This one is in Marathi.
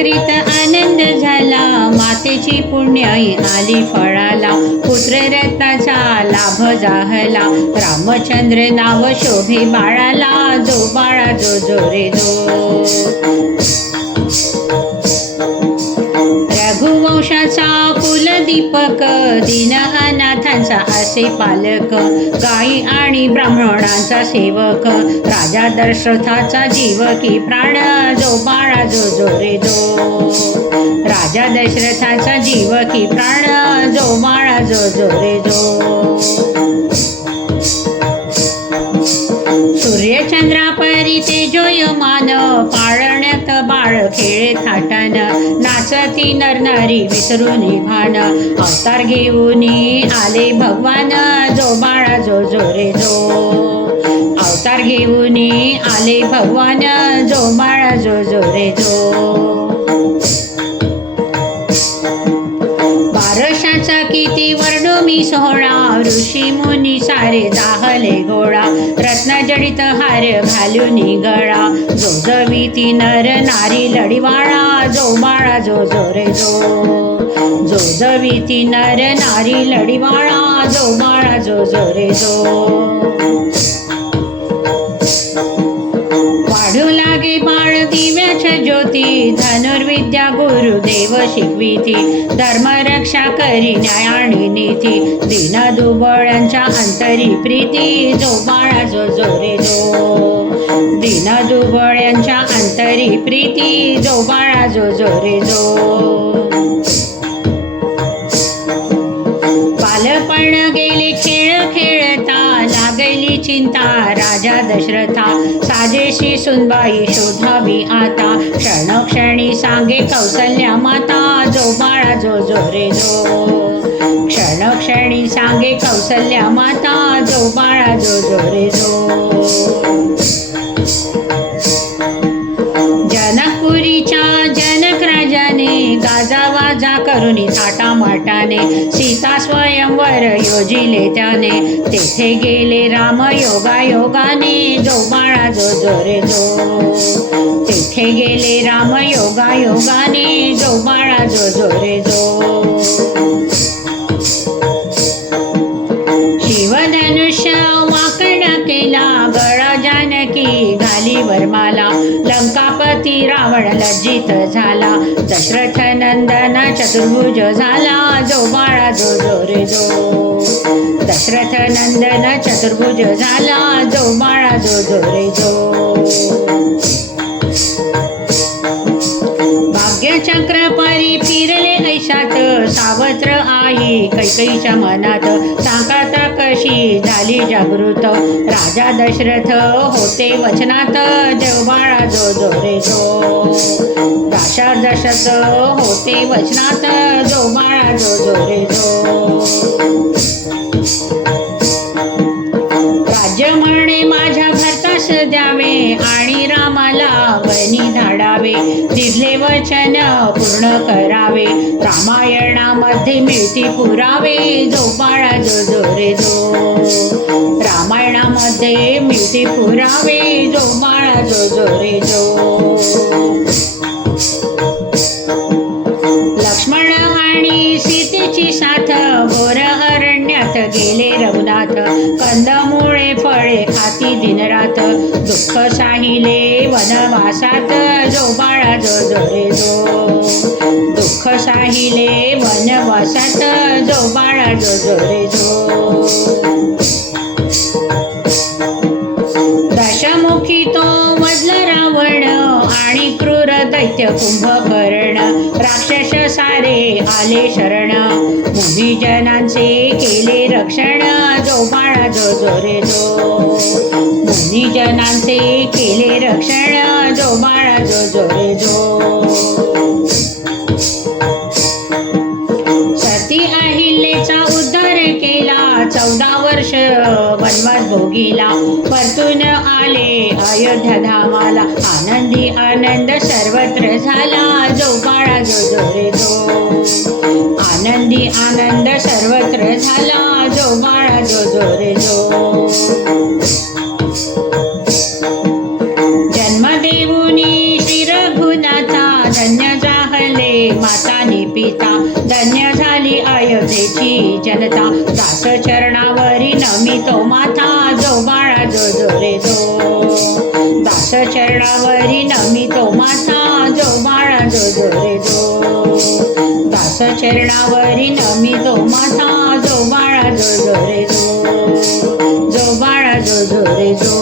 नगरीत आनंद झाला, मातेची पुण्याई आली फळाला. पुत्ररत्नाचा लाभ जाहला, रामचंद्र नाव शोभे बाळाला. जो बाळा जो जो रे जो. रघुवंशाचा कुलदीपक, दीन अनाथांचा असे पालक. गाई आणि ब्राह्मणांचा सेवक, राजा दशरथाचा जीव की प्राण. जो बाळा जो जो रे जो. राजा दशरथाचा जीव की प्राण. जो बाळा जो जो रे जो. सूर्यचंद्रापरी तेजोयमान, पाळण्यात बाळ खेळे थाटान. नाचती नरनारी विसरून भान, अवतार घेऊन आले भगवान. जो बाळा जो जो रे जो. अवतार घेऊन आले भगवान. जो बाळा जो जो रे जो. बारशाचा किती वर्णो मी सोहळा, ऋषी मुनी सारे जाहले गोळा. रत्नजडित हार घालून गळा, जो जविती नर नारी लढीवाळा. जो बाळा जो जो रे जो. जो जविती नर नारी लढीवाळा. जो बाळा जो जो रे जो. वाढू लागे बाळ दिव्याच्या ज्योती, धनुर्विद्या गुरुदेव शिकविती. धर्मरक्षा करी न्याय आणि नीती, दीन दुबळ्यांच्या अंतरी प्रीती. जो बाळा जो जो रे जो. दीन दुबळ्यांच्या अंतरी प्रीती. जो बाळा जो जो रे जो. बालपण गेले खेळ खेळता, लागली चिंता राजा दशरथा. साजेशी सुनबाई शोधावी आता, क्षणोक्षणी सांगे कौसल्या माता. जो बाळा जो जो रे जो. क्षणोक्षणी सांगे कौसल्या माता. जो बाळा जो जो रे जो. जनकपुरीच्या जनक राजाने, गाजावाजा करुनी थाटामाटाने. सीता स्वयंवर योजिले त्याने, तेथे गेले राम योगायोगाने. जो बाळा जो जो रे जो. तेथे गेले राम योगायोगाने. जो बाळा जो जो रे जो. शिवधनुष्य वाकडा केला, गळा जानकी घाली वरमाला. लंकापती रावण लज्जित झाला, दशरथ नंदन चतुर्भुज झाला. जो बाळा जो जो रे जो. दशरथ नंदन चतुर्भुज झाला. जो बाळा जो जो रे जो. भाग्यचक्र परी फिरले ऐशात, सावत्र आई कैकेयीच्या मनात. सांगता कशी झाली जागृत, राजा दशरथ होते वचनात. जो बाळा जो जो रे जो. राजा दशरथ होते वचनात. जो बाळा जो जो रे जो. राज्य म्हणे माझ्या भरतास द्यावे, आणि रामाला वनी धाडावे. दिले वचन पूर्ण करावे, रामायणामध्ये मिळती पुरावे. जो बाळा जो जो रे जो. रामायणामध्ये मिळती पुरावे. जो बाळा जो जो रे जो. लक्ष्मण आणि सीतेची साथ, घोर अरण्यात गेले रघुनाथ. कंदमुळे फळे खाती दिनरात, दुःख साहिले वनवासात. जो बाळा जो जो रे जो. दुःख साहिले वनवासात. जो बाळा जो जो रे जो. दशमुखी तो मजला रावण, आणि क्रूर दैत्य कुंभकर्ण. राक्षस सारे आले शरण, मुनिजनांचे केले रक्षण. जो बाळा जो जो रे जो. मुनिजनांचे केले रक्षण. जो बाळा जो जो रे जो. सती अहिल्याचा उद्धार केला, 14 वर्ष वनवास भोगीला. परतून आले अयोध्या धामाला, आनंदी आनंद सर्वत्र झाला. जो बाळा जो जो रे जो. आनंदी आनंद सर्वत्र झाला. जो बाळा जो जो रे जो. जन्म देऊनी श्री रघुनाथा, धन्य देशेची जनता दास चरणावरी नमितो माथा जो बाळा जो जो रे जो दास चरणावरी नमितो माथा जो बाळा जो जो रे जो दास चरणावरी नमितो माथा जो बाळा जो जो रे जो बाळा जो जो रे जो